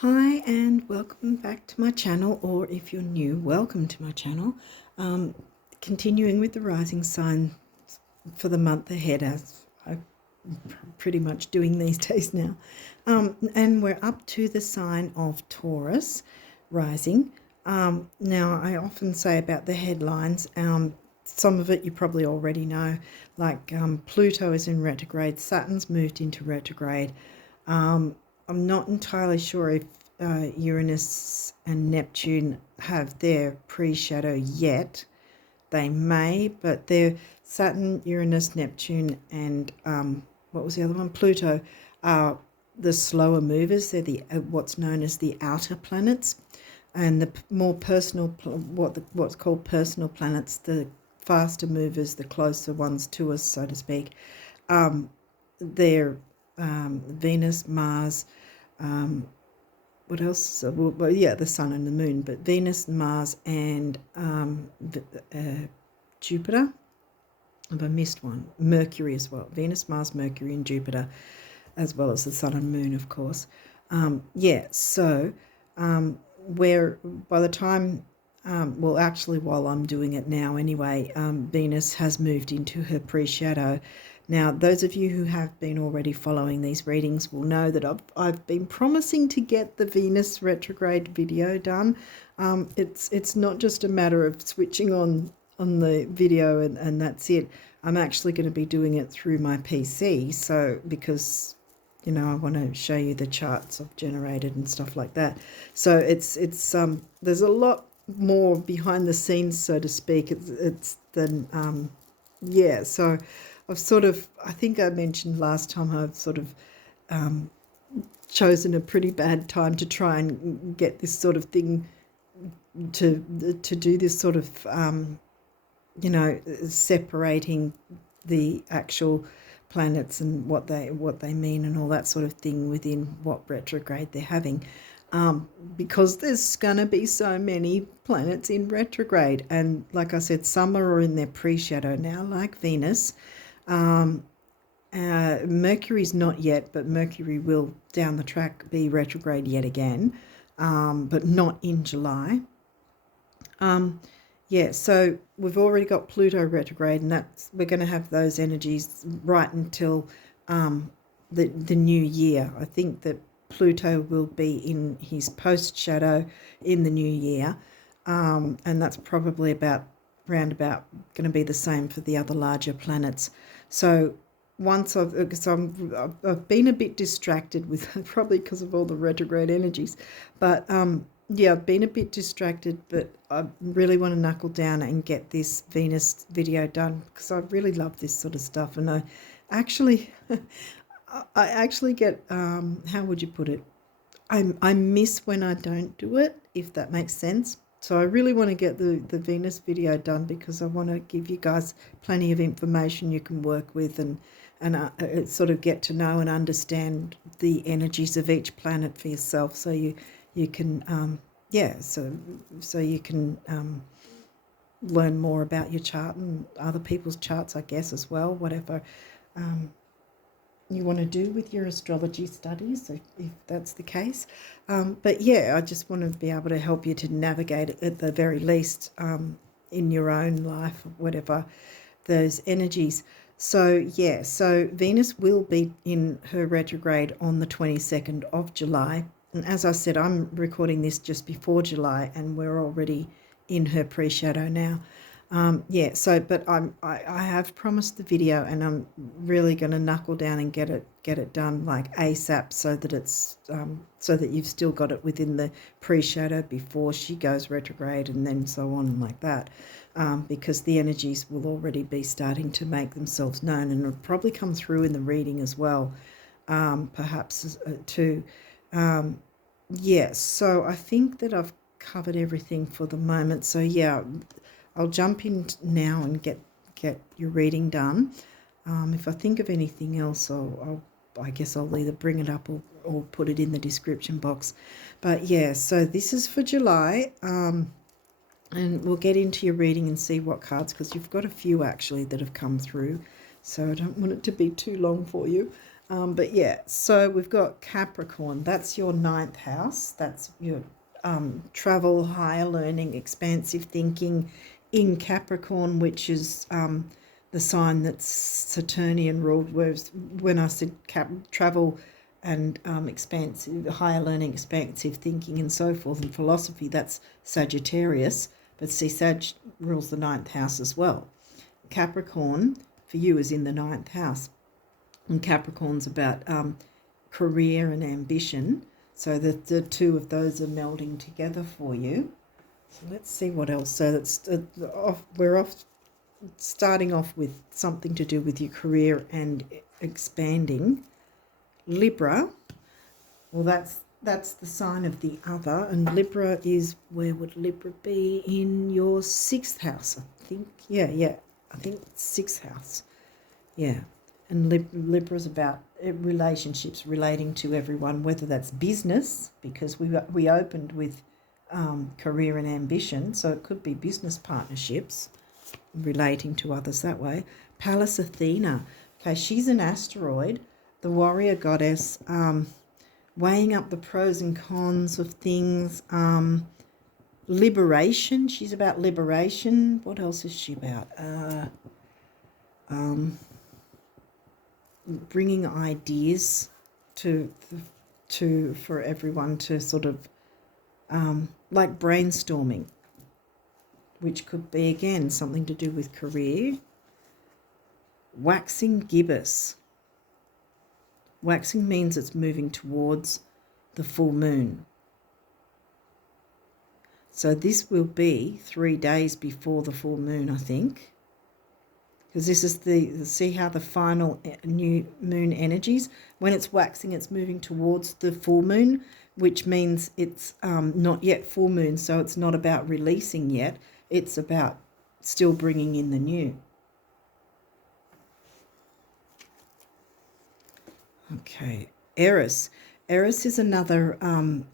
Hi and welcome back to my channel, or if you're new, welcome to my channel. Continuing with the rising sign for the month ahead, as I'm pretty much doing these days now. And we're up to the sign of Taurus rising. Now, I often say about the headlines, some of it you probably already know, like Pluto is in retrograde, Saturn's moved into retrograde. I'm not entirely sure if Uranus and Neptune have their pre-shadow yet. They may, but they're Saturn, Uranus, Neptune, and what was the other one? Pluto are the slower movers. They're the what's known as the outer planets, and the more personal, what's called personal planets, the faster movers, the closer ones to us, so to speak. They're Venus, Mars, what else? Well, yeah, the sun and the moon, but Venus, Mars, and Jupiter. Have I missed one? Mercury as well. Venus, Mars, Mercury, and Jupiter, as well as the sun and moon, of course. So where by the time, well, actually, while I'm doing it now anyway, Venus has moved into her pre-shadow. Now, those of you who have been already following these readings will know that I've been promising to get the Venus retrograde video done. It's not just a matter of switching on the video and that's it. I'm actually going to be doing it through my PC, so because I want to show you the charts I've generated and stuff like that. So it's there's a lot more behind the scenes, so to speak. It's than So I've sort of, I think I mentioned last time, I've sort of chosen a pretty bad time to try and get this sort of thing to do this sort of separating the actual planets and what they mean and all that sort of thing within what retrograde they're having, because there's gonna be so many planets in retrograde, and like I said, some are in their pre-shadow now, like Venus. Mercury's not yet, but Mercury will down the track be retrograde yet again, but not in July. So we've already got Pluto retrograde, and we're going to have those energies right until the new year. I think that Pluto will be in his post shadow in the new year, and that's probably roundabout going to be the same for the other larger planets. So once I've been a bit distracted with probably because of all the retrograde energies, but I've been a bit distracted, but I really want to knuckle down and get this Venus video done because I really love this sort of stuff. And I actually get, how would you put it? I miss when I don't do it, if that makes sense. So I really want to get the Venus video done because I want to give you guys plenty of information you can work with and sort of get to know and understand the energies of each planet for yourself, so you can so you can learn more about your chart and other people's charts, I guess, as well, whatever you want to do with your astrology studies, if that's the case. But yeah, I just want to be able to help you to navigate it at the very least in your own life, whatever those energies. So Venus will be in her retrograde on the 22nd of July. And as I said, I'm recording this just before July, and we're already in her pre-shadow now. But I have promised the video, and I'm really going to knuckle down and get it done like ASAP, so that it's so that you've still got it within the pre-shadow before she goes retrograde, and then so on like that, because the energies will already be starting to make themselves known, and it'll probably come through in the reading as well, perhaps too. So I think that I've covered everything for the moment. So yeah, I'll jump in now and get your reading done. If I think of anything else, I guess I'll either bring it up or put it in the description box. But yeah, so this is for July, and we'll get into your reading and see what cards, because you've got a few actually that have come through, so I don't want it to be too long for you. But yeah, so we've got Capricorn. That's your ninth house. That's your travel, higher learning, expansive thinking in Capricorn, which is the sign that's Saturnian ruled. Whereas when I said travel and expansive, higher learning, expansive thinking and so forth, and philosophy, that's Sagittarius. But see, Sag rules the ninth house as well. Capricorn for you is in the ninth house. And Capricorn's about career and ambition. So the two of those are melding together for you. So let's see what else. So that's we're starting off with something to do with your career and expanding. Libra, well, that's the sign of the other, and Libra is, where would Libra be? In your sixth house, I think. Yeah, I think sixth house. Yeah, and Libra's about relationships, relating to everyone, whether that's business, because we opened with career and ambition, so it could be business partnerships, relating to others that way. Pallas Athena, okay, she's an asteroid, the warrior goddess, weighing up the pros and cons of things. Liberation, she's about liberation. What else is she about? Bringing ideas to for everyone to sort of like brainstorming, which could be again something to do with career. Waxing gibbous. Waxing means it's moving towards the full moon. So this will be 3 days before the full moon, I think. Because this is see how the final new moon energies, when it's waxing, it's moving towards the full moon, which means it's not yet full moon, so it's not about releasing yet. It's about still bringing in the new. Okay, Eris. Eris is another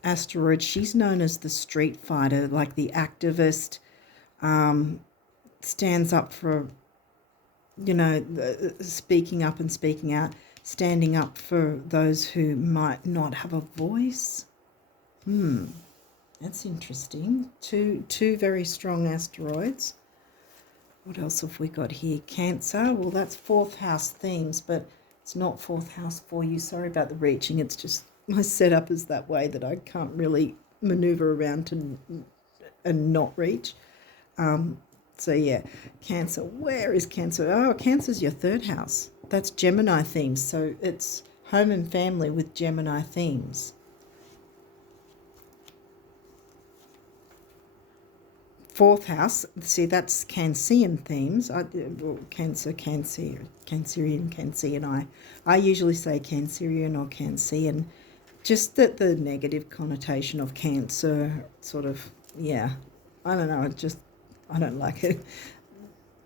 asteroid. She's known as the street fighter, like the activist, stands up for, speaking up and speaking out, standing up for those who might not have a voice. That's interesting. Two very strong asteroids. What else have we got here? Cancer. Well, that's fourth house themes, but it's not fourth house for you. Sorry about the reaching. It's just my setup is that way that I can't really maneuver around and not reach. So yeah, Cancer. Where is Cancer? Oh, Cancer's your third house. That's Gemini themes. So it's home and family with Gemini themes. Fourth house, see, that's Cancerian themes. Cancerian. I usually say Cancerian or Cancerian, just that the negative connotation of Cancer, sort of, yeah. I don't know, I don't like it,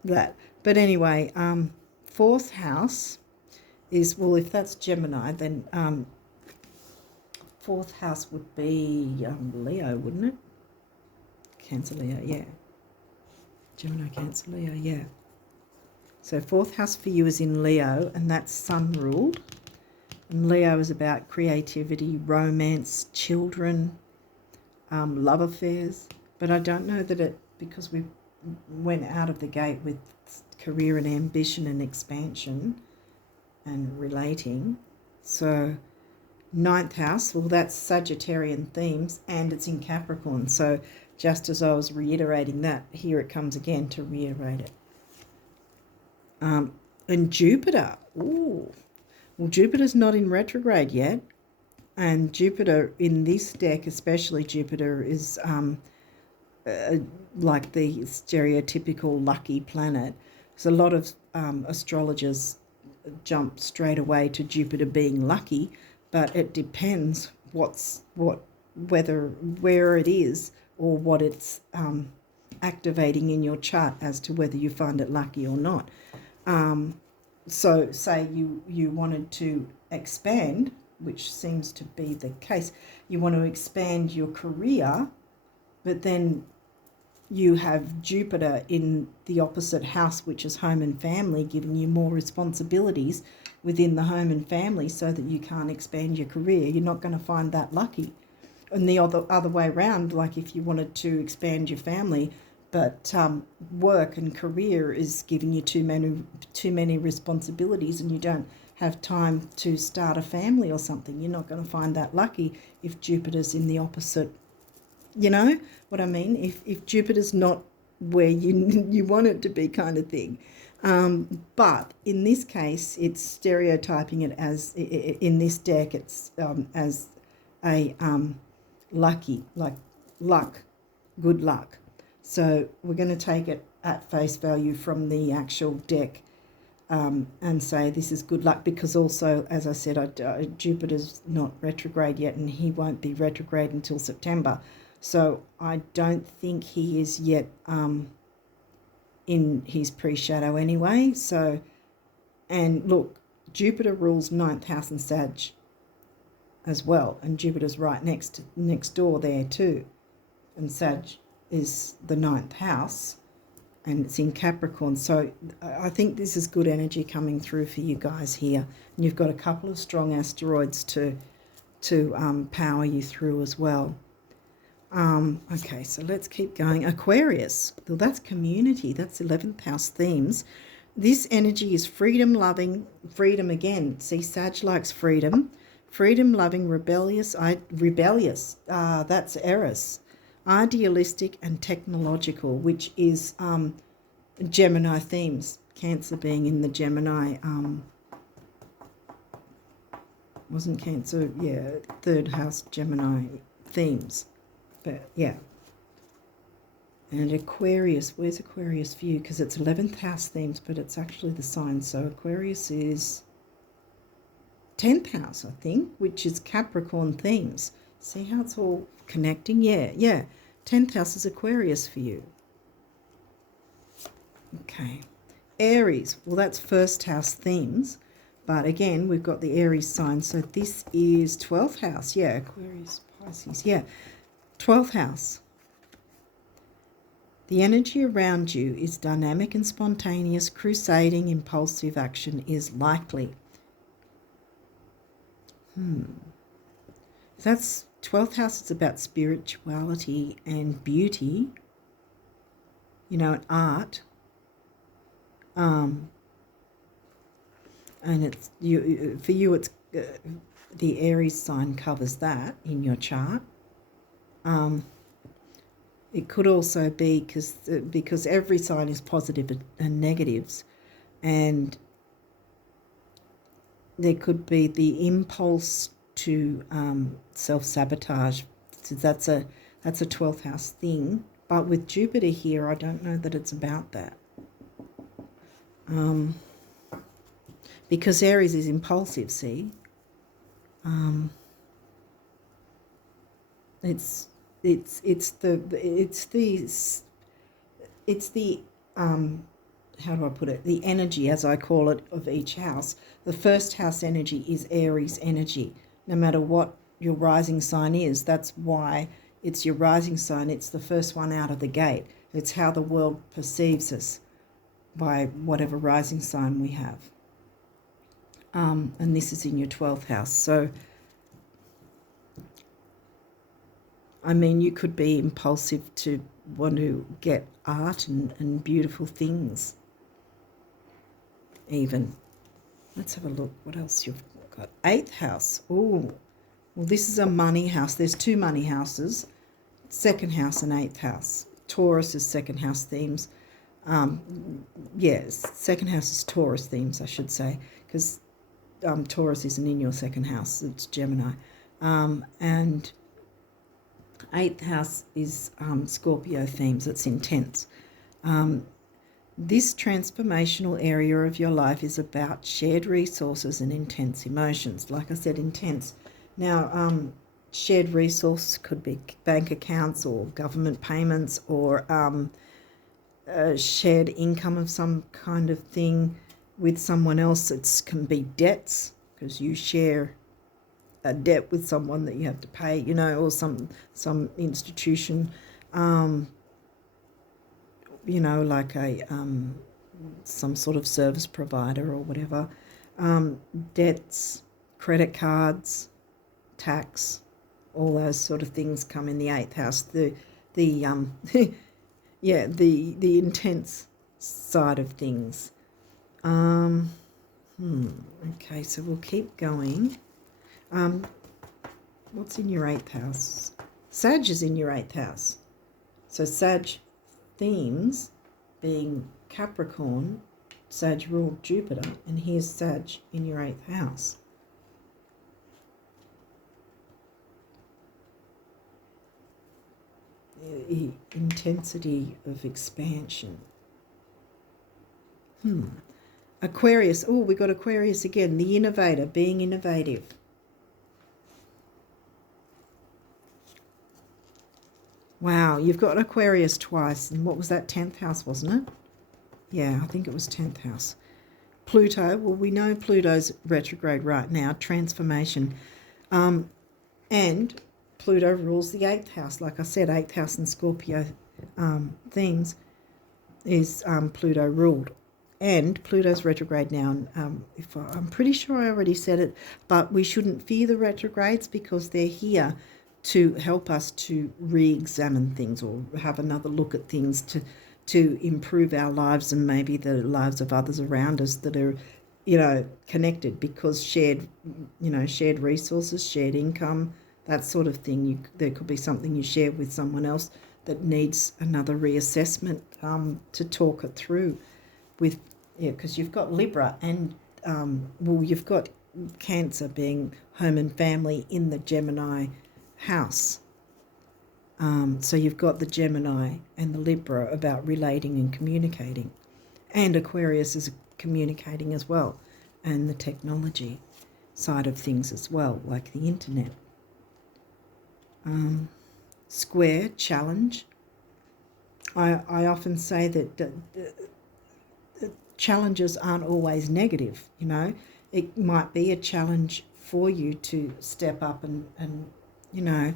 that. But anyway, fourth house is, well, if that's Gemini, then fourth house would be Leo, wouldn't it? Cancer, Leo, yeah. Gemini, Cancer, Leo, yeah. So fourth house for you is in Leo, and that's sun ruled. And Leo is about creativity, romance, children, love affairs. But I don't know that it, because we went out of the gate with career and ambition and expansion and relating. So ninth house, well, that's Sagittarian themes, and it's in Capricorn. So just as I was reiterating that, here it comes again to reiterate it. And Jupiter, ooh, well, Jupiter's not in retrograde yet, and Jupiter in this deck, especially Jupiter, is like the stereotypical lucky planet. So a lot of astrologers jump straight away to Jupiter being lucky, but it depends where it is, or what it's activating in your chart as to whether you find it lucky or not. So say you wanted to expand, which seems to be the case. You want to expand your career, but then you have Jupiter in the opposite house, which is home and family, giving you more responsibilities within the home and family so that you can't expand your career. You're not going to find that lucky. And the other way around, like if you wanted to expand your family, but work and career is giving you too many responsibilities and you don't have time to start a family or something, you're not going to find that lucky if Jupiter's in the opposite. You know what I mean? If Jupiter's not where you want it to be, kind of thing. But in this case, it's stereotyping it as, in this deck, it's as a lucky, like luck, good luck. So we're going to take it at face value from the actual deck, and say this is good luck, because also, as I said, Jupiter's not retrograde yet, and he won't be retrograde until September. So I don't think he is yet in his pre-shadow anyway. So, and look, Jupiter rules 9th house and Sag as well, and Jupiter's right next door there too, and Sag is the 9th house, and it's in Capricorn. So I think this is good energy coming through for you guys here, and you've got a couple of strong asteroids to power you through as well. Okay, so let's keep going. Aquarius, well, that's community, that's 11th house themes. This energy is freedom loving, freedom again. See, Sag likes freedom. Freedom loving, rebellious, that's Aries. Idealistic and technological, which is Gemini themes. Cancer being in the Gemini, wasn't Cancer, yeah, 3rd house Gemini themes. But yeah. And Aquarius, where's Aquarius for you? Because it's 11th house themes, but it's actually the sign. So Aquarius is 10th house, I think, which is Capricorn themes. See how it's all connecting? Yeah. 10th house is Aquarius for you. Okay. Aries, well, that's 1st house themes. But again, we've got the Aries sign. So this is 12th house. Yeah, Aquarius, Pisces. Yeah, 12th house. The energy around you is dynamic and spontaneous. Crusading, impulsive action is likely. That's 12th house. It's about spirituality and beauty, and art. And it's for you. It's the Aries sign covers that in your chart. It could also be because every sign is positive and negatives, and there could be the impulse to self-sabotage. So that's a 12th house thing. But with Jupiter here, I don't know that it's about that. Because Aries is impulsive, see? It's the how do I put it? The energy, as I call it, of each house. The 1st house energy is Aries energy. No matter what your rising sign is, that's why it's your rising sign. It's the first one out of the gate. It's how the world perceives us by whatever rising sign we have. And this is in your 12th house. So, I mean, you could be impulsive to want to get art and beautiful things. Even. Let's have a look. What else you've got? 8th house. Oh, well, this is a money house. There's 2 money houses. 2nd house and 8th house. Taurus is 2nd house themes. Yes, 2nd house is Taurus themes, I should say, because Taurus isn't in your 2nd house. It's Gemini. And 8th house is Scorpio themes. It's intense. This transformational area of your life is about shared resources and intense emotions. Like I said, intense. Now, shared resources could be bank accounts or government payments or shared income of some kind of thing with someone else. It can be debts because you share a debt with someone that you have to pay, or some institution. you know, like a some sort of service provider or whatever. Debts, credit cards, tax, all those sort of things come in the 8th house. The yeah, the intense side of things. Okay, so we'll keep going. What's in your 8th house? Sag is in your 8th house. So Sag themes being Capricorn, Sag ruled Jupiter, and here's Sag in your 8th house. Intensity of expansion. Aquarius. Oh, we got Aquarius again. The innovator, being innovative. Wow, you've got Aquarius twice. And what was that, 10th house, wasn't it? Yeah, I think it was 10th house. Pluto. Well, we know Pluto's retrograde right now. Transformation. And Pluto rules the 8th house. Like I said, 8th house and Scorpio things is Pluto ruled. And Pluto's retrograde now. I'm pretty sure I already said it, but we shouldn't fear the retrogrades because they're here to help us to re-examine things or have another look at things to improve our lives and maybe the lives of others around us that are, you know, connected, because shared resources, shared income, that sort of thing. There could be something you share with someone else that needs another reassessment to talk it through with, because you've got Libra and, you've got Cancer being home and family in the Gemini house. So you've got the Gemini and the Libra about relating and communicating. And Aquarius is communicating as well, and the technology side of things as well, like the internet. Square, challenge. I often say that challenges aren't always negative, you know. It might be a challenge for you to step up and you know,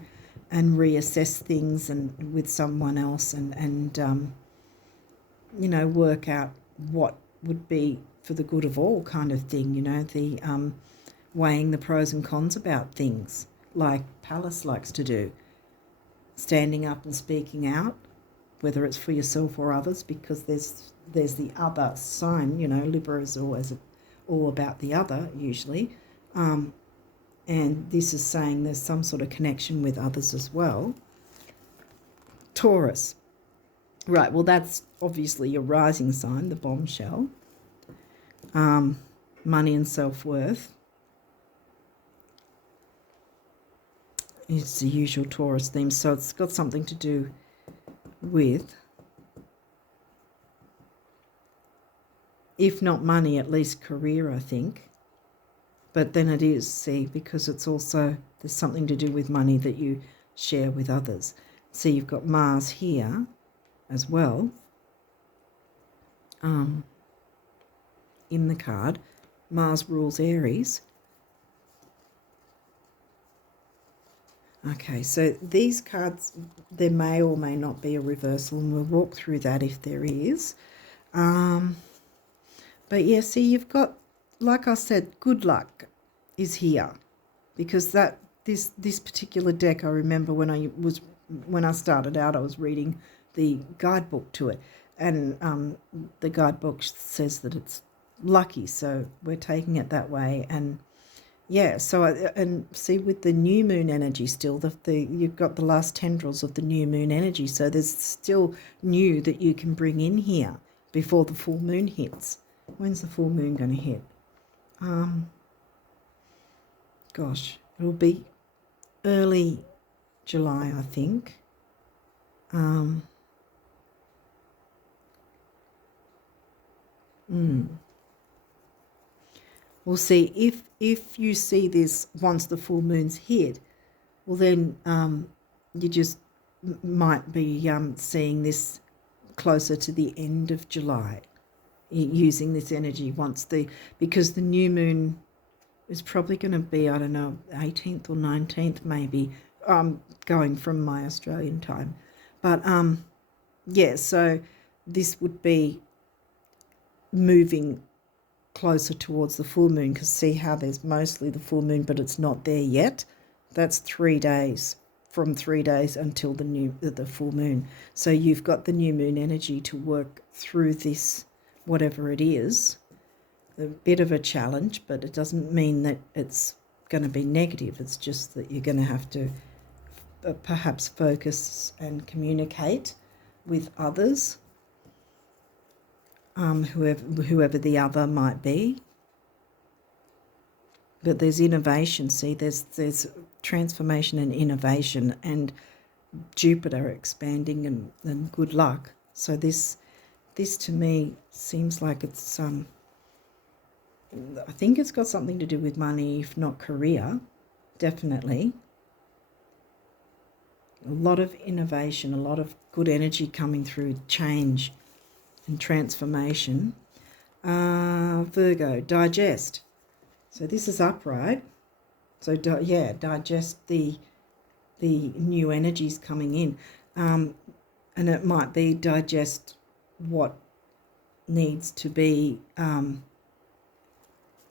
and reassess things and with someone else and you know, work out what would be for the good of all kind of thing, you know, the weighing the pros and cons about things, like Pallas likes to do, standing up and speaking out, whether it's for yourself or others, because there's the other sign, you know. Libra is always all about the other usually, and this is saying there's some sort of connection with others as well. Taurus. Right, well, that's obviously your rising sign, the bombshell. Money and self-worth. It's the usual Taurus theme, so it's got something to do with, if not money, at least career, I think. But then it is, see, because it's also, there's something to do with money that you share with others. See, you've got Mars here as well in the card. Mars rules Aries. Okay, so these cards, there may or may not be a reversal, and we'll walk through that if there is. But yeah, see, you've got, like I said, good luck is here, because this particular deck, I remember when I started out, I was reading the guidebook to it, and the guidebook says that it's lucky, so we're taking it that way. And yeah, so and see, with the new moon energy still, you've got the last tendrils of the new moon energy, so there's still new that you can bring in here before the full moon hits. When's the full moon going to hit? Gosh, it'll be early July, I think. We'll see if you see this once the full moon's hit. Well, then you just might be seeing this closer to the end of July, using this energy because the new moon is probably going to be, I don't know, 18th or 19th maybe, going from my Australian time. But yeah, so this would be moving closer towards the full moon, because see how there's mostly the full moon, but it's not there yet. That's 3 days, from 3 days until the full moon. So you've got the new moon energy to work through this, whatever it is. A bit of a challenge, but it doesn't mean that it's going to be negative. It's just that you're going to have to perhaps focus and communicate with others, whoever the other might be. But there's innovation. See, there's transformation and innovation, and Jupiter expanding and good luck. So this to me seems like it's I think it's got something to do with money, if not career, definitely. A lot of innovation, a lot of good energy coming through, change and transformation. Virgo, digest. So this is upright. So digest the new energies coming in. And it might be digest what needs to be,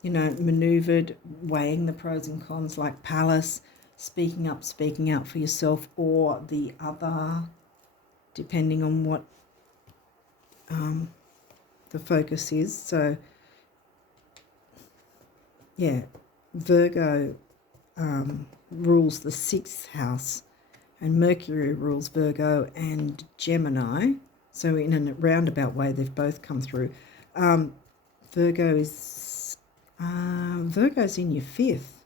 maneuvered, weighing the pros and cons, like Palace, speaking up, speaking out for yourself, or the other, depending on what the focus is. So, yeah, Virgo rules the 6th house, and Mercury rules Virgo and Gemini. So in a roundabout way, they've both come through. Virgo's in your 5th.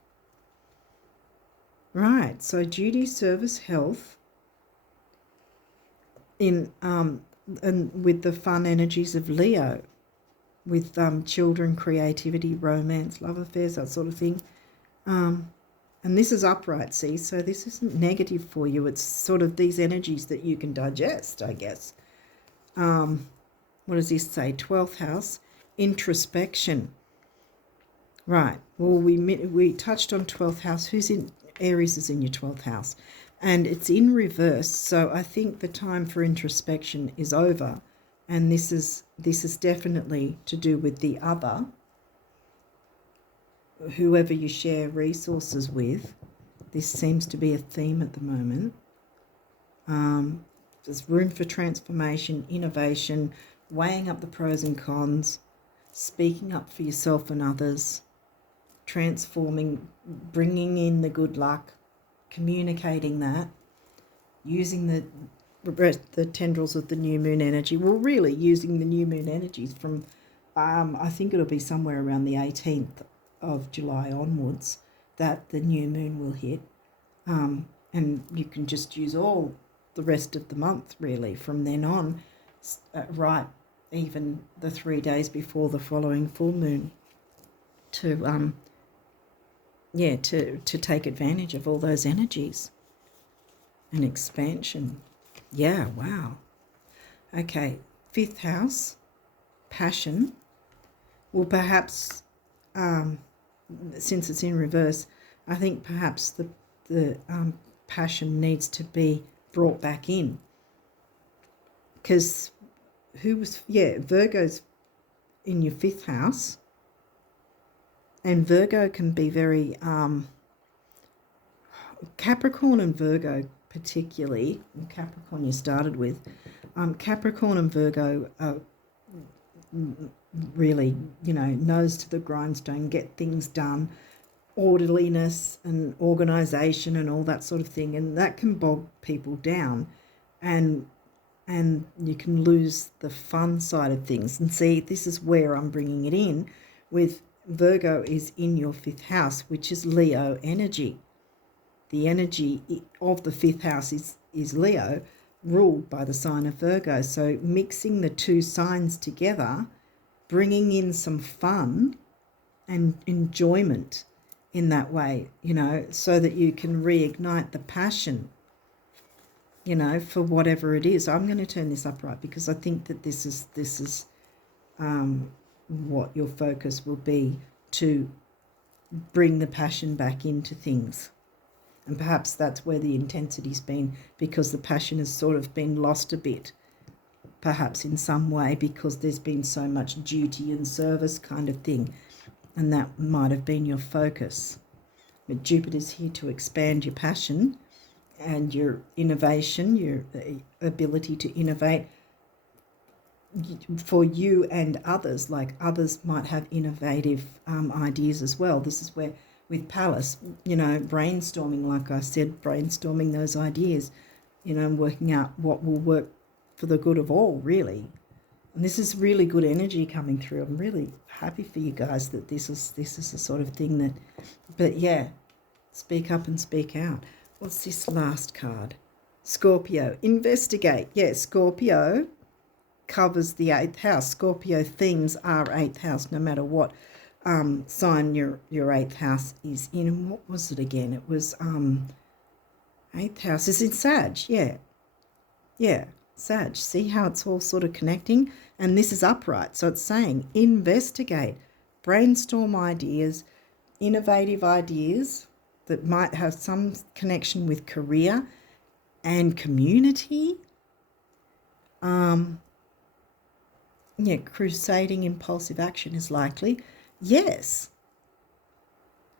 Right, so duty, service, health, and with the fun energies of Leo, with children, creativity, romance, love affairs, that sort of thing. And this is upright, see, so this isn't negative for you. It's sort of these energies that you can digest, I guess. What does this say? 12th house, introspection. Right, well, we touched on 12th house. Who's in Aries is in your 12th house, and it's in reverse. So I think the time for introspection is over, and this is definitely to do with the other, whoever you share resources with. This seems to be a theme at the moment. There's room for transformation, innovation, weighing up the pros and cons, speaking up for yourself and others, transforming, bringing in the good luck, communicating that, using the tendrils of the new moon energy. Well, really using the new moon energies from, I think it'll be somewhere around the 18th of July onwards that the new moon will hit. And you can just use all the rest of the month, really, from then on, right, even the 3 days before the following full moon, to take advantage of all those energies and expansion. Yeah, wow. Okay, 5th house, passion. Well, perhaps, since it's in reverse, I think perhaps the passion needs to be brought back in. Because Virgo's in your 5th house, and Virgo can be very, Capricorn and Virgo particularly, Capricorn you started with, Capricorn and Virgo are really, nose to the grindstone, get things done, orderliness and organisation and all that sort of thing, and that can bog people down, and you can lose the fun side of things. And see, this is where I'm bringing it in with Virgo is in your 5th house, which is Leo energy. The energy of the 5th house is Leo, ruled by the sign of Virgo. So mixing the two signs together, bringing in some fun and enjoyment in that way, so that you can reignite the passion, for whatever it is. I'm going to turn this upright because I think that this is what your focus will be, to bring the passion back into things. And perhaps that's where the intensity's been, because the passion has sort of been lost a bit. perhaps in some way, because there's been so much duty and service kind of thing, and that might have been your focus. But Jupiter's here to expand your passion and your innovation, your ability to innovate for you and others. Like others might have innovative ideas as well. This is where with Palace, you know, brainstorming, like I said, brainstorming those ideas, you know, and working out what will work for the good of all, really. And this is really good energy coming through. I'm really happy for you guys that this is the sort of thing that, but yeah, speak up and speak out. What's this last card? Scorpio, investigate. Yeah, Scorpio covers the 8th house. Scorpio themes are 8th house, no matter what sign your 8th house is in. And what was it again? It was 8th house is in Sag. Yeah, Sag. See how it's all sort of connecting? And this is upright, so it's saying investigate, brainstorm ideas, innovative ideas that might have some connection with career and community. Yeah, crusading impulsive action is likely. Yes,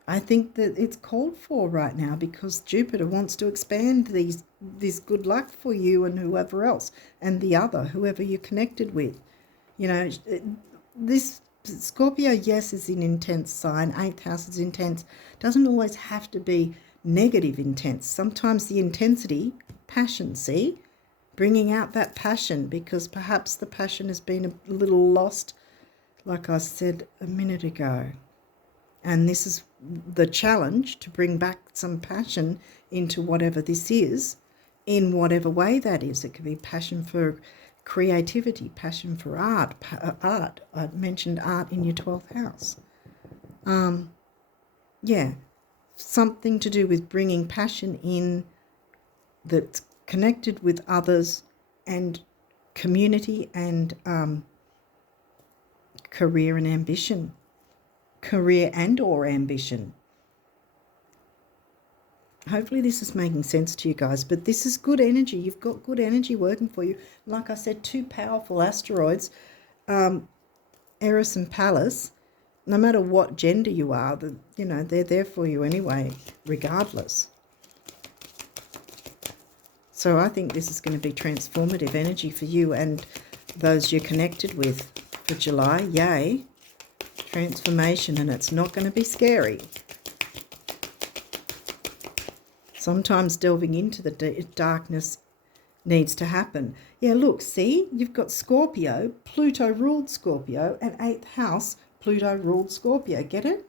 I think that it's called for right now, because Jupiter wants to expand this good luck for you and whoever else, and the other, whoever you're connected with. You know, this Scorpio, yes, is an intense sign. 8th house is intense. Doesn't always have to be negative intense. Sometimes the intensity, passion, see? Bringing out that passion, because perhaps the passion has been a little lost, like I said a minute ago. And this is the challenge, to bring back some passion into whatever this is, in whatever way that is. It could be passion for creativity, passion for art. Art. I mentioned art in your 12th house. Yeah, something to do with bringing passion in that's connected with others and community and career and ambition. Career and or ambition. Hopefully this is making sense to you guys, but this is good energy. You've got good energy working for you. Like I said, 2 powerful asteroids, Eris and Pallas. No matter what gender you are, you know, they're there for you anyway, regardless. So I think this is going to be transformative energy for you and those you're connected with for July. Yay. Transformation, and it's not going to be scary. Sometimes delving into the darkness needs to happen. Yeah, look, see, you've got Scorpio, Pluto ruled Scorpio, and 8th house, Pluto ruled Scorpio. Get it?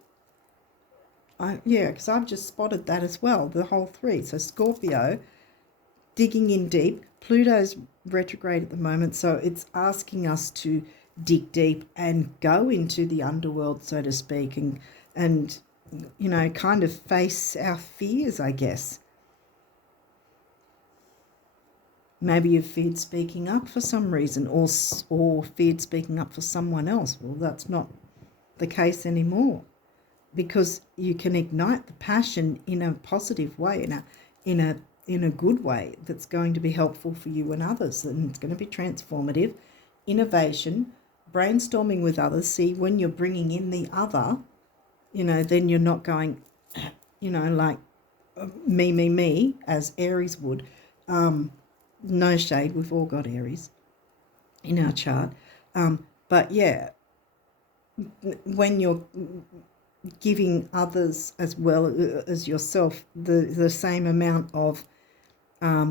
Yeah, because I've just spotted that as well, the whole 3. So Scorpio, digging in deep. Pluto's retrograde at the moment, so it's asking us to dig deep and go into the underworld, so to speak, and you know, kind of face our fears, I guess. Maybe you've feared speaking up for some reason, or feared speaking up for someone else. Well, that's not the case anymore, because you can ignite the passion in a positive way, in a good way that's going to be helpful for you and others, and it's going to be transformative. Innovation, brainstorming with others. See, when you're bringing in the other, you know, then you're not going, you know, like me, as Aries would. No shade, we've all got Aries in our chart. But yeah, when you're giving others as well as yourself the same amount of, I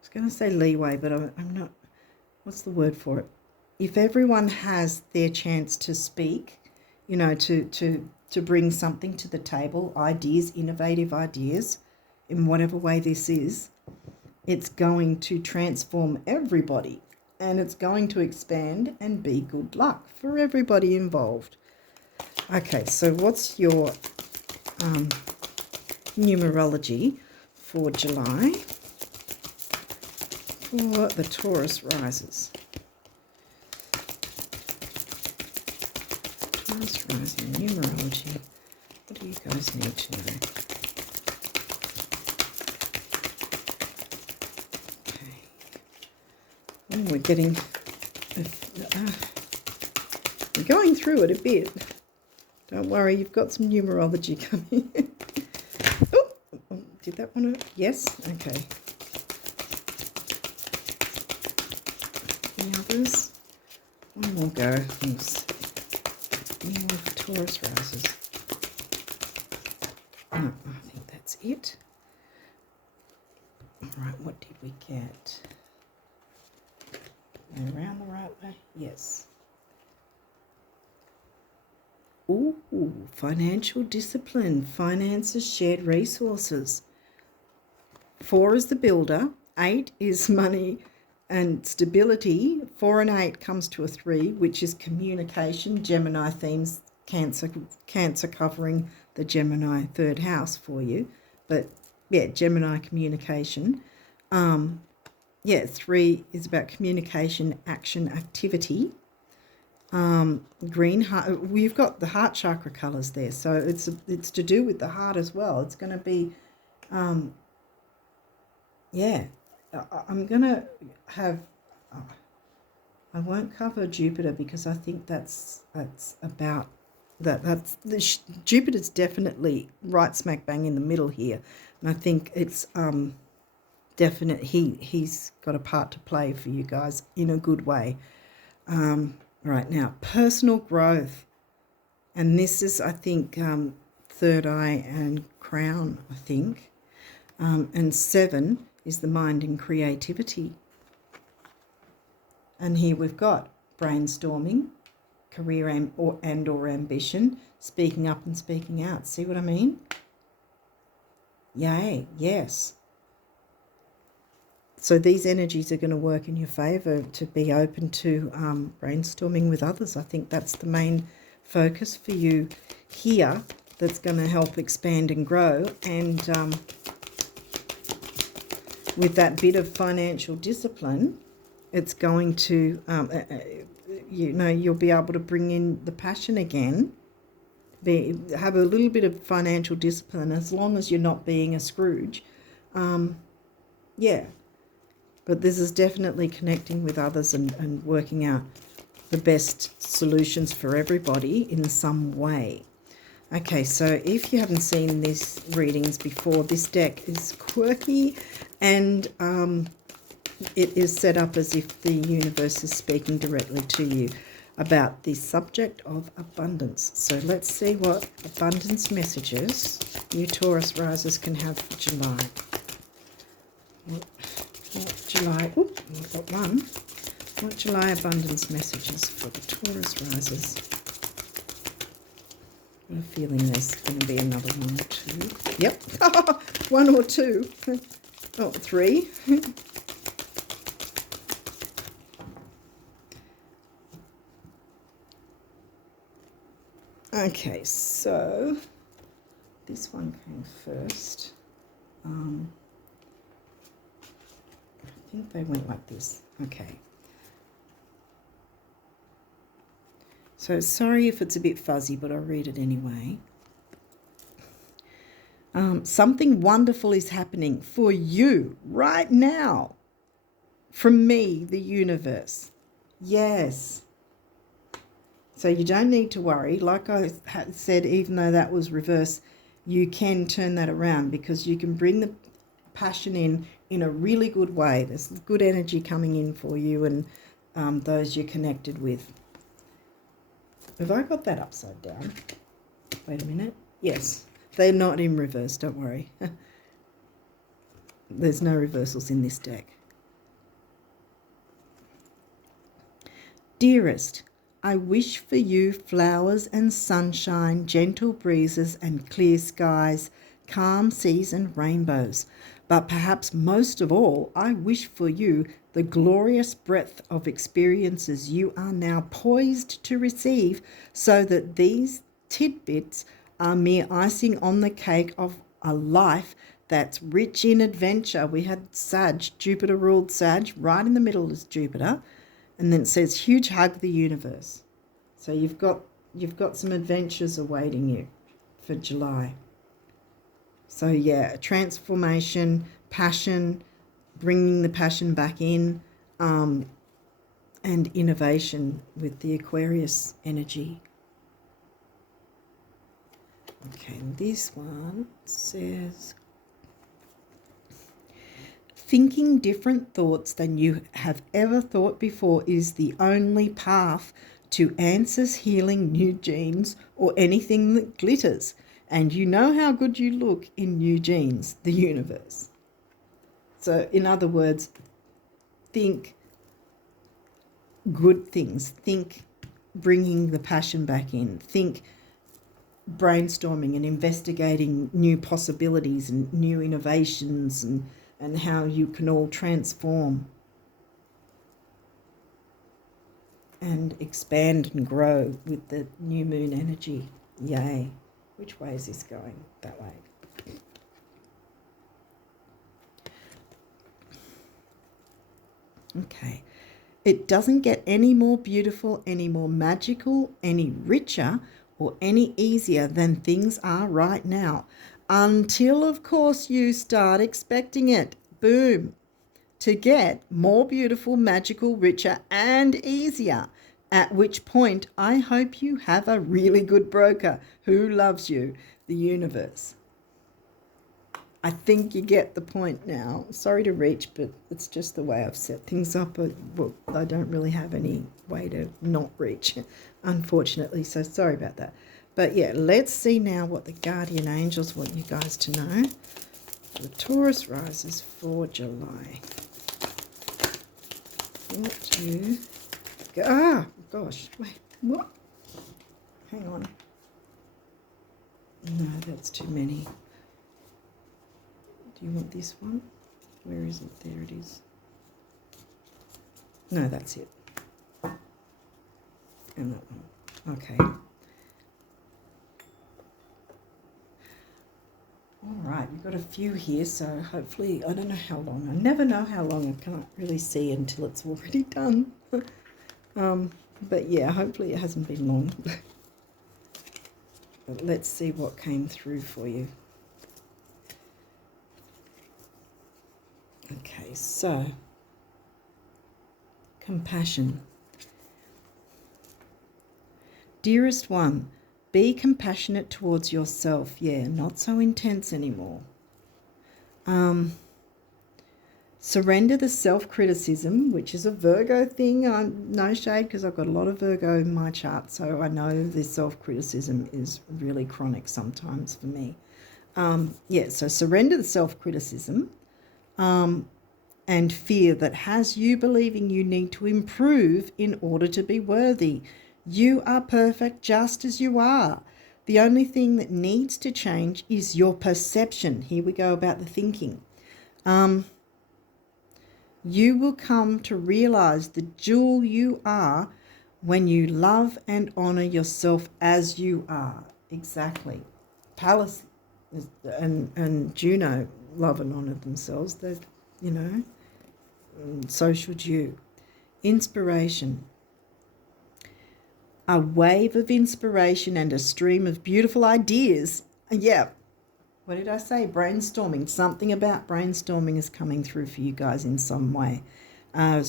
was going to say leeway, but I'm not, what's the word for it? If everyone has their chance to speak, you know, to bring something to the table, ideas, innovative ideas, in whatever way this is, it's going to transform everybody, and it's going to expand and be good luck for everybody involved. Okay, so what's your numerology for July for the Taurus risers? Taurus rising numerology. What do you guys need to know? Okay. we're getting, we're going through it a bit. Don't worry, you've got some numerology coming. Oh, did that one? Yes? Okay. The others? One more go. More Taurus rises. No, I think that's it. All right, what did we get? Around the right way? Yes. Ooh, financial discipline, finances, shared resources. 4 is the builder. 8 is money and stability. 4 and 8 comes to a 3, which is communication. Gemini themes, Cancer covering the Gemini 3rd house for you. But yeah, Gemini communication. 3 is about communication, action, activity. Green heart. We've got the heart chakra colors there, so it's to do with the heart as well. It's going to be, I'm going to have. I won't cover Jupiter because I think that's about that. Jupiter's definitely right smack bang in the middle here, and I think it's definite. He's got a part to play for you guys in a good way. Right now, personal growth, and this is, I think, third eye and crown, I think, and 7 is the mind and creativity. And here we've got brainstorming, career and or ambition, speaking up and speaking out. See what I mean? Yay, yes. So these energies are going to work in your favour to be open to brainstorming with others. I think that's the main focus for you here that's going to help expand and grow. And with that bit of financial discipline, it's going to, you'll be able to bring in the passion again. Have a little bit of financial discipline as long as you're not being a Scrooge. But this is definitely connecting with others and working out the best solutions for everybody in some way. Okay, so if you haven't seen these readings before, this deck is quirky and it is set up as if the universe is speaking directly to you about the subject of abundance. So let's see what abundance messages you Taurus risers can have for July. I've got one. What July abundance messages for the Taurus risers? I'm feeling there's going to be another one or two. Yep, 1 or 2. Oh, 3. Okay, so this one came first. I think they went like this. Okay. So sorry if it's a bit fuzzy, but I'll read it anyway. Something wonderful is happening for you right now. From me, the universe. Yes. So you don't need to worry. Like I said, even though that was reverse, you can turn that around because you can bring the passion in a really good way. There's good energy coming in for you and those you're connected with. Have I got that upside down? Wait a minute. Yes, they're not in reverse, don't worry. There's no reversals in this deck. Dearest, I wish for you flowers and sunshine, gentle breezes and clear skies, calm seas and rainbows. But perhaps most of all, I wish for you the glorious breadth of experiences you are now poised to receive, so that these tidbits are mere icing on the cake of a life that's rich in adventure. We had Sag, Jupiter ruled Sag, right in the middle is Jupiter, and then it says huge hug the universe. So you've got some adventures awaiting you for July. So yeah, transformation, passion, bringing the passion back in, and innovation with the Aquarius energy. Okay, and this one says, thinking different thoughts than you have ever thought before is the only path to answers, healing, new genes, or anything that glitters. And you know how good you look in new genes, the universe. So, in other words, think good things. Think bringing the passion back in. Think brainstorming and investigating new possibilities and new innovations and how you can all transform and expand and grow with the new moon energy. Yay. Which way is this going? That way. Okay. It doesn't get any more beautiful, any more magical, any richer, or any easier than things are right now. Until, of course, you start expecting it. Boom. To get more beautiful, magical, richer, and easier. At which point, I hope you have a really good broker who loves you, the universe. I think you get the point now. Sorry to reach, but it's just the way I've set things up. Well, I don't really have any way to not reach, unfortunately, so sorry about that. But yeah, let's see now what the guardian angels want you guys to know. The Taurus rises for July. What you... Ah, gosh, wait, what? Hang on. No, that's too many. Do you want this one? Where is it? There it is. No, that's it. And that one. Okay. All right, we've got a few here, so hopefully, I don't know how long. I never know how long. I can't really see until it's already done. But yeah, hopefully it hasn't been long. But let's see what came through for you. Okay, so compassion. Dearest one, be compassionate towards yourself. Yeah, not so intense anymore. Surrender the self-criticism, which is a Virgo thing. No shade, because I've got a lot of Virgo in my chart, so I know this self-criticism is really chronic sometimes for me. Yeah, so surrender the self-criticism and fear that has you believing you need to improve in order to be worthy. You are perfect just as you are. The only thing that needs to change is your perception. Here we go about the thinking. You will come to realize the jewel you are when you love and honor yourself as you are. Exactly. Pallas and Juno love and honor themselves. They, you know, so should you. Inspiration. A wave of inspiration and a stream of beautiful ideas. Yeah. What did I say? Brainstorming. Something about brainstorming is coming through for you guys in some way. A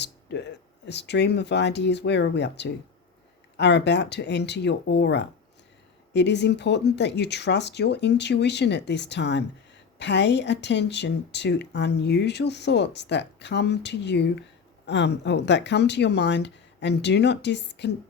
stream of ideas, where are we up to? Are about to enter your aura. It is important that you trust your intuition at this time. Pay attention to unusual thoughts that come to you, that come to your mind, and do not discount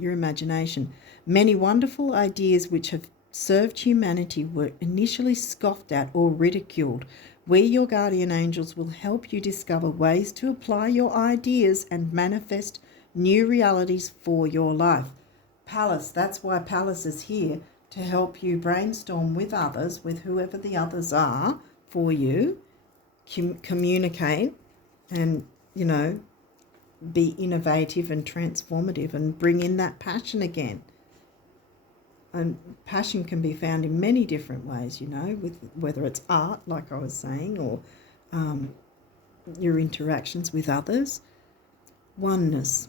your imagination. Many wonderful ideas which have served humanity were initially scoffed at or ridiculed. We, your guardian angels, will help you discover ways to apply your ideas and manifest new realities for your life. Pallas, that's why Pallas is here, to help you brainstorm with others, with whoever the others are for you, communicate and, you know, be innovative and transformative and bring in that passion again. And passion can be found in many different ways, you know, with whether it's art, like I was saying, or your interactions with others. Oneness.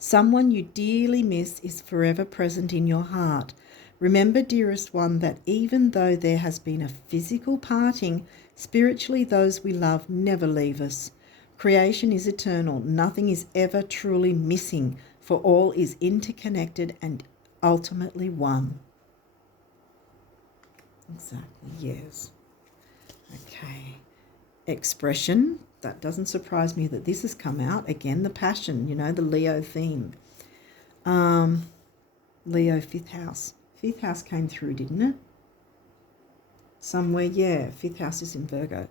Someone you dearly miss is forever present in your heart. Remember, dearest one, that even though there has been a physical parting, spiritually those we love never leave us. Creation is eternal. Nothing is ever truly missing, for all is interconnected and ultimately one. Exactly, yes. Okay. Expression. That doesn't surprise me that this has come out. Again, the passion, the Leo theme. Leo, fifth house. Fifth house came through, didn't it? Somewhere, yeah. Fifth house is in Virgo.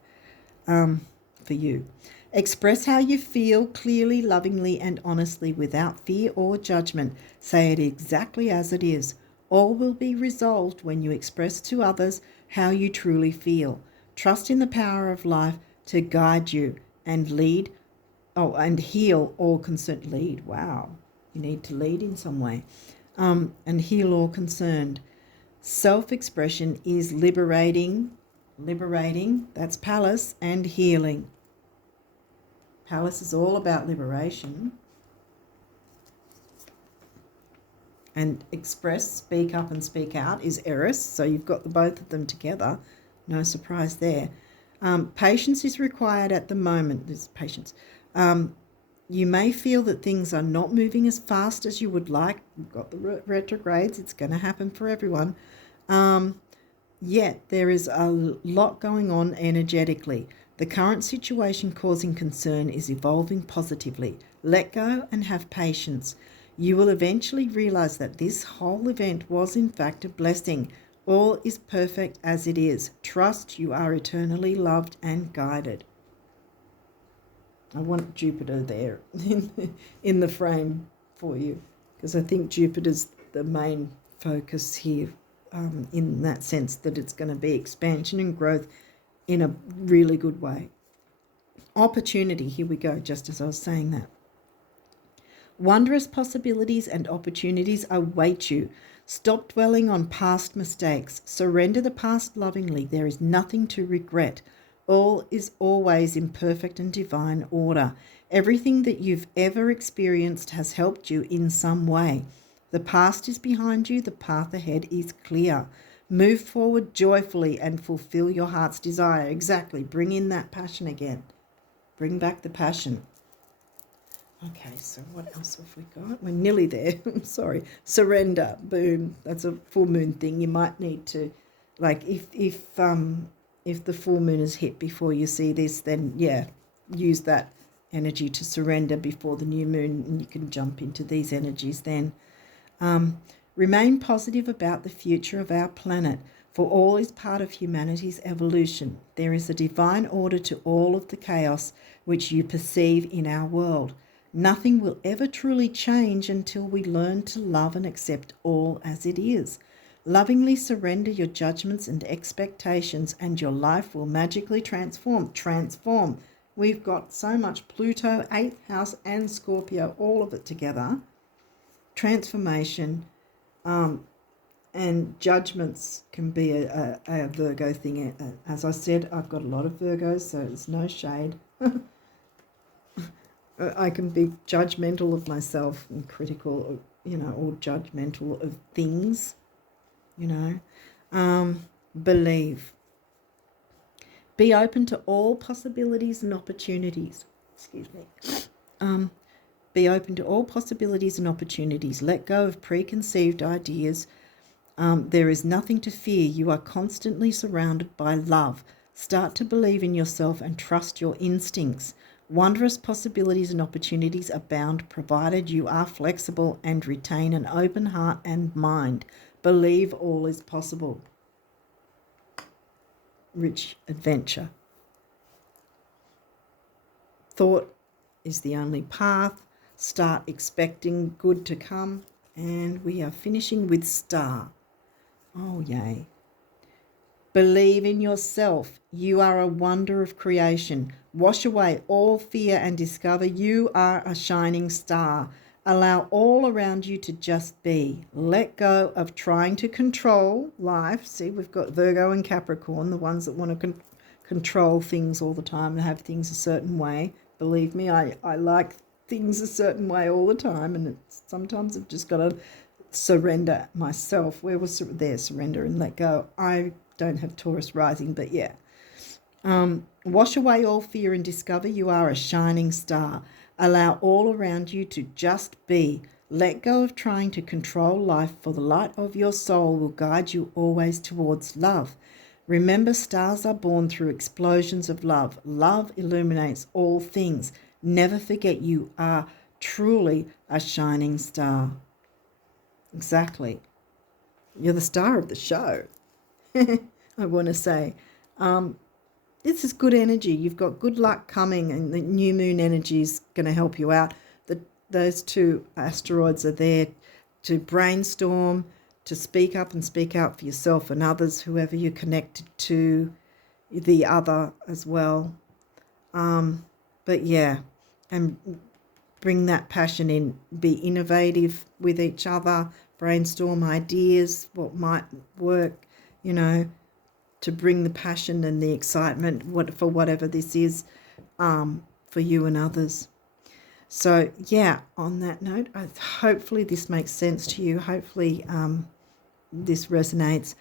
For you. Express how you feel clearly, lovingly, and honestly without fear or judgment. Say it exactly as it is. All will be resolved when you express to others how you truly feel. Trust in the power of life to guide you and lead, and heal all concerned. Lead, wow. You need to lead in some way. And heal all concerned. Self-expression is liberating, that's Palace, and healing. Palace is all about liberation. And express, speak up and speak out, is Eris. So you've got the both of them together. No surprise there. Patience is required at the moment. There's patience. You may feel that things are not moving as fast as you would like. You've got the retrogrades. It's going to happen for everyone. Yet there is a lot going on energetically. The current situation causing concern is evolving positively. Let go and have patience. You will eventually realize that this whole event was in fact a blessing. All is perfect as it is. Trust you are eternally loved and guided. I want Jupiter there in the frame for you, because I think Jupiter's the main focus here, in that sense that it's going to be expansion and growth in a really good way. Opportunity, here we go, just as I was saying that. Wondrous possibilities and opportunities await you. Stop dwelling on past mistakes. Surrender the past lovingly. There is nothing to regret. All is always in perfect and divine order. Everything that you've ever experienced has helped you in some way. The past is behind you. The path ahead is clear. Move forward joyfully and fulfill your heart's desire. Exactly. Bring in that passion again. Bring back the passion. Okay, so what else have we got? We're nearly there. I'm sorry. Surrender. Boom. That's a full moon thing. You might need to, like, if the full moon is hit before you see this, then yeah, use that energy to surrender before the new moon, and you can jump into these energies then. Remain positive about the future of our planet, for all is part of humanity's evolution. There is a divine order to all of the chaos which you perceive in our world. Nothing will ever truly change until we learn to love and accept all as it is. Lovingly surrender your judgments and expectations, and your life will magically transform. Transform. We've got so much Pluto, 8th house, and Scorpio, all of it together. Transformation, and judgments can be a Virgo thing. As I said, I've got a lot of Virgos, so there's no shade. I can be judgmental of myself and critical, or judgmental of things, Believe. Be open to all possibilities and opportunities. Excuse me. Be open to all possibilities and opportunities. Let go of preconceived ideas. There is nothing to fear. You are constantly surrounded by love. Start to believe in yourself and trust your instincts. Wondrous possibilities and opportunities abound, provided you are flexible and retain an open heart and mind. Believe all is possible. Rich adventure. Thought is the only path. Start expecting good to come. And we are finishing with Star. Oh, yay. Believe in yourself. You are a wonder of creation. Wash away all fear and discover you are a shining star. Allow all around you to just be. Let go of trying to control life. See, we've got Virgo and Capricorn, the ones that want to control things all the time and have things a certain way. Believe me, I like things a certain way all the time, and sometimes I've just got to surrender myself. Where was there? Surrender and let go. I don't have Taurus rising, but yeah. Wash away all fear and discover you are a shining star. Allow all around you to just be. Let go of trying to control life, for the light of your soul will guide you always towards love. Remember, stars are born through explosions of love. Love illuminates all things. Never forget you are truly a shining star. Exactly. You're the star of the show. I want to say. This is good energy. You've got good luck coming, and the new moon energy is going to help you out. Those two asteroids are there to brainstorm, to speak up and speak out for yourself and others, whoever you're connected to, the other as well. But yeah, and bring that passion in. Be innovative with each other. Brainstorm ideas, what might work, to bring the passion and the excitement for whatever this is, for you and others. So yeah, on that note, hopefully this makes sense to you. Hopefully this resonates,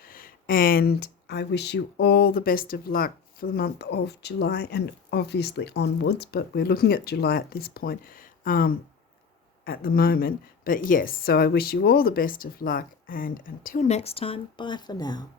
and I wish you all the best of luck for the month of July and obviously onwards, but we're looking at July at this point, at the moment. But yes, so I wish you all the best of luck, and until next time, bye for now.